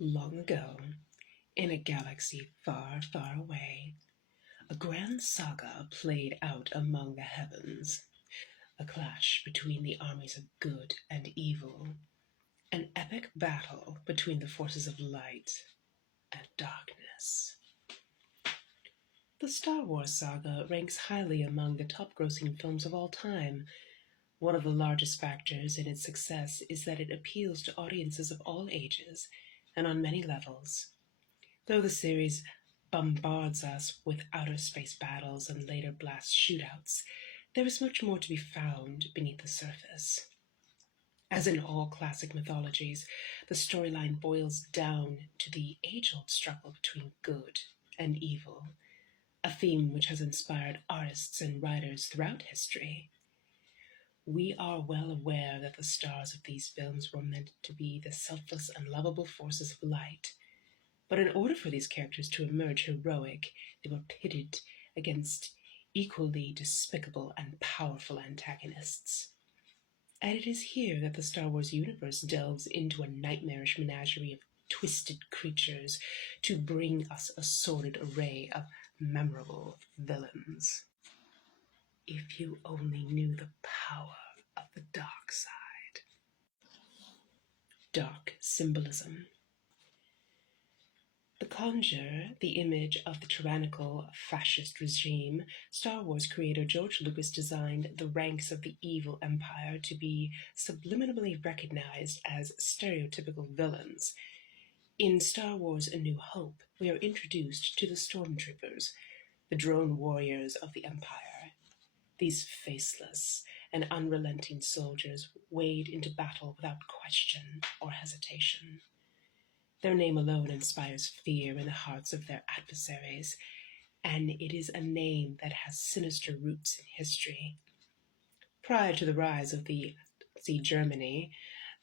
Long ago, in a galaxy far, far away, a grand saga played out among the heavens. A clash between the armies of good and evil. An epic battle between the forces of light and darkness. The Star Wars saga ranks highly among the top-grossing films of all time. One of the largest factors in its success is that it appeals to audiences of all ages and on many levels. Though the series bombards us with outer space battles and later blast shootouts, there is much more to be found beneath the surface. As in all classic mythologies, the storyline boils down to the age-old struggle between good and evil, a theme which has inspired artists and writers throughout history. We are well aware that the stars of these films were meant to be the selfless and lovable forces of light, but in order for these characters to emerge heroic, they were pitted against equally despicable and powerful antagonists. And it is here that the Star Wars universe delves into a nightmarish menagerie of twisted creatures to bring us a sordid array of memorable villains. If you only knew the power of the dark side. Dark symbolism. To conjure the image of the tyrannical fascist regime, Star Wars creator George Lucas designed the ranks of the evil empire to be subliminally recognized as stereotypical villains. In Star Wars A New Hope, we are introduced to the stormtroopers, the drone warriors of the Empire. These faceless and unrelenting soldiers wade into battle without question or hesitation. Their name alone inspires fear in the hearts of their adversaries, and it is a name that has sinister roots in history. Prior to the rise of the Nazi Germany,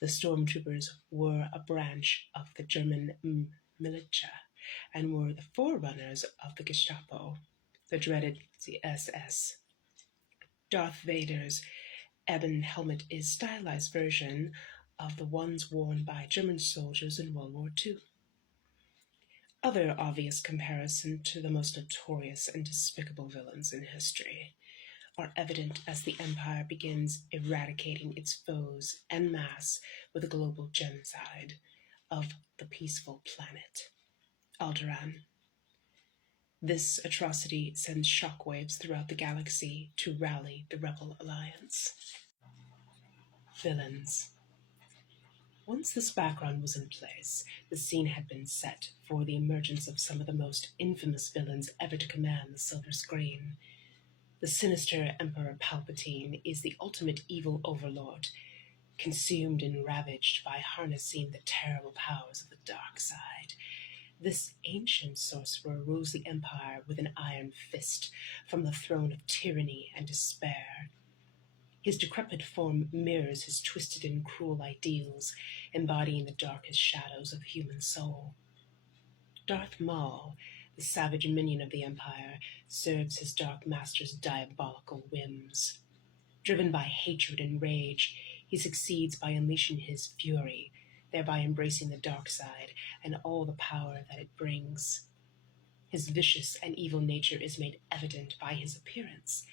the stormtroopers were a branch of the German militia and were the forerunners of the Gestapo, the dreaded SS. Darth Vader's ebon helmet is a stylized version of the ones worn by German soldiers in World War II. Other obvious comparisons to the most notorious and despicable villains in history are evident as the Empire begins eradicating its foes en masse with a global genocide of the peaceful planet, Alderaan. This atrocity sends shockwaves throughout the galaxy to rally the Rebel Alliance. Villains. Once this background was in place, the scene had been set for the emergence of some of the most infamous villains ever to command the silver screen. The sinister Emperor Palpatine is the ultimate evil overlord, consumed and ravaged by harnessing the terrible powers of the dark side. This ancient sorcerer rules the Empire with an iron fist from the throne of tyranny and despair. His decrepit form mirrors his twisted and cruel ideals, embodying the darkest shadows of the human soul. Darth Maul, the savage minion of the Empire, serves his dark master's diabolical whims. Driven by hatred and rage, he succeeds by unleashing his fury, thereby embracing the dark side and all the power that it brings. His vicious and evil nature is made evident by his appearance,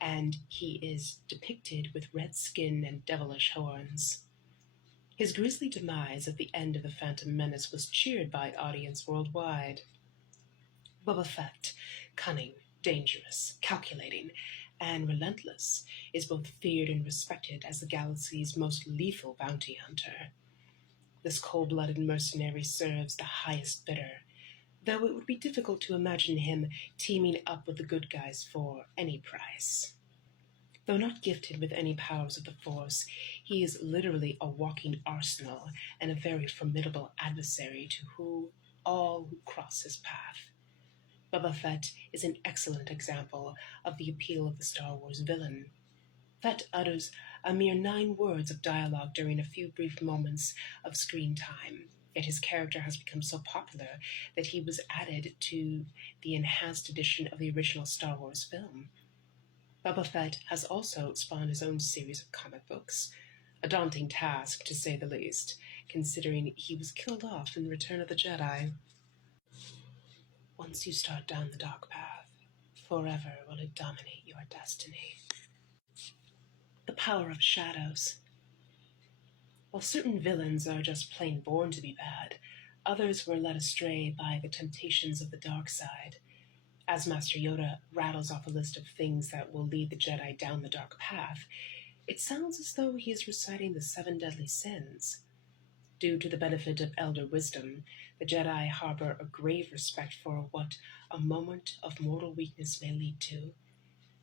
and he is depicted with red skin and devilish horns. His grisly demise at the end of The Phantom Menace was cheered by audience worldwide. Boba Fett, cunning, dangerous, calculating, and relentless, is both feared and respected as the galaxy's most lethal bounty hunter. This cold-blooded mercenary serves the highest bidder, though it would be difficult to imagine him teaming up with the good guys for any price. Though not gifted with any powers of the Force, he is literally a walking arsenal and a very formidable adversary to all who cross his path. Boba Fett is an excellent example of the appeal of the Star Wars villain. Fett utters a mere 9 words of dialogue during a few brief moments of screen time, yet his character has become so popular that he was added to the enhanced edition of the original Star Wars film. Boba Fett has also spawned his own series of comic books, a daunting task to say the least, considering he was killed off in Return of the Jedi. Once you start down the dark path, forever will it dominate your destiny. The power of shadows. While certain villains are just plain born to be bad, others were led astray by the temptations of the dark side. As Master Yoda rattles off a list of things that will lead the Jedi down the dark path, it sounds as though he is reciting the 7 deadly sins. Due to the benefit of elder wisdom, the Jedi harbor a grave respect for what a moment of mortal weakness may lead to.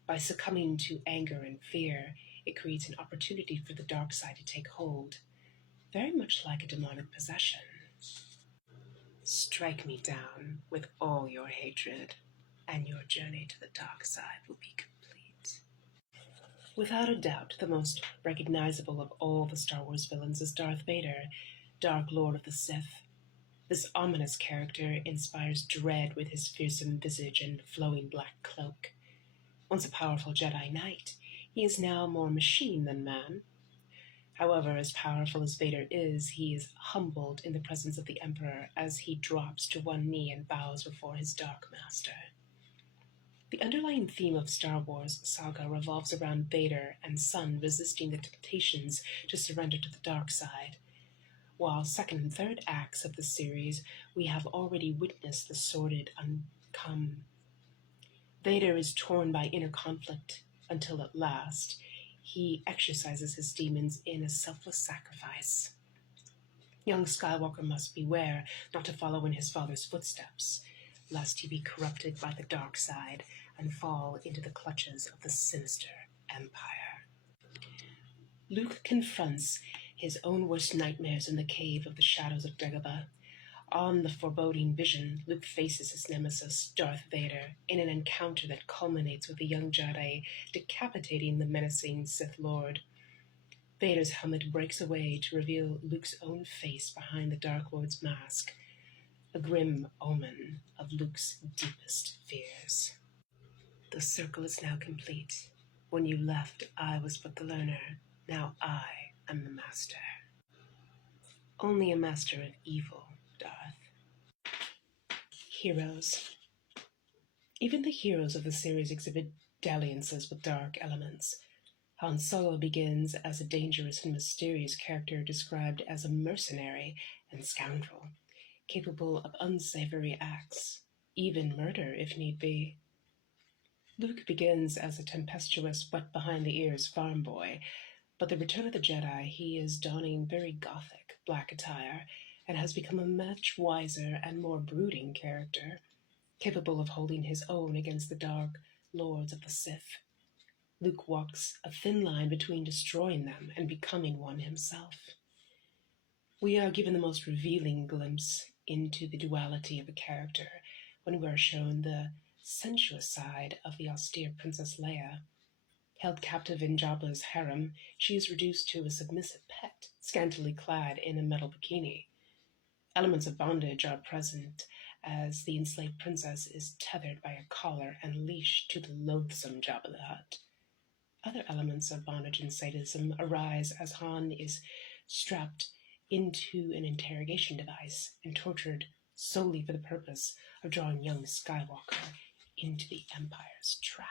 By succumbing to anger and fear, it creates an opportunity for the dark side to take hold, very much like a demonic possession. Strike me down with all your hatred, and your journey to the dark side will be complete. Without a doubt, the most recognizable of all the Star Wars villains is Darth Vader, Dark Lord of the Sith. This ominous character inspires dread with his fearsome visage and flowing black cloak. Once a powerful Jedi Knight, he is now more machine than man. However, as powerful as Vader is, he is humbled in the presence of the Emperor as he drops to one knee and bows before his Dark Master. The underlying theme of Star Wars saga revolves around Vader and Son resisting the temptations to surrender to the dark side. While second and third acts of the series, we have already witnessed the sordid outcome. Vader is torn by inner conflict until at last he exercises his demons in a selfless sacrifice. Young Skywalker must beware not to follow in his father's footsteps, lest he be corrupted by the dark side and fall into the clutches of the sinister Empire. Luke confronts his own worst nightmares in the cave of the shadows of Dagobah. On the foreboding vision, Luke faces his nemesis, Darth Vader, in an encounter that culminates with the young Jedi decapitating the menacing Sith Lord. Vader's helmet breaks away to reveal Luke's own face behind the Dark Lord's mask, a grim omen of Luke's deepest fears. The circle is now complete. When you left, I was but the learner. Now I am the master. Only a master of evil, Darth. Heroes. Even the heroes of the series exhibit dalliances with dark elements. Han Solo begins as a dangerous and mysterious character described as a mercenary and scoundrel, capable of unsavory acts, even murder if need be. Luke begins as a tempestuous, wet-behind-the-ears farm boy, but the Return of the Jedi, he is donning very gothic black attire and has become a much wiser and more brooding character, capable of holding his own against the dark lords of the Sith. Luke walks a thin line between destroying them and becoming one himself. We are given the most revealing glimpse into the duality of a character when we are shown the sensuous side of the austere Princess Leia. Held captive in Jabba's harem, she is reduced to a submissive pet, scantily clad in a metal bikini. Elements of bondage are present as the enslaved princess is tethered by a collar and leash to the loathsome Jabba the Hutt. Other elements of bondage and sadism arise as Han is strapped into an interrogation device and tortured solely for the purpose of drawing young Skywalker into the Empire's trap.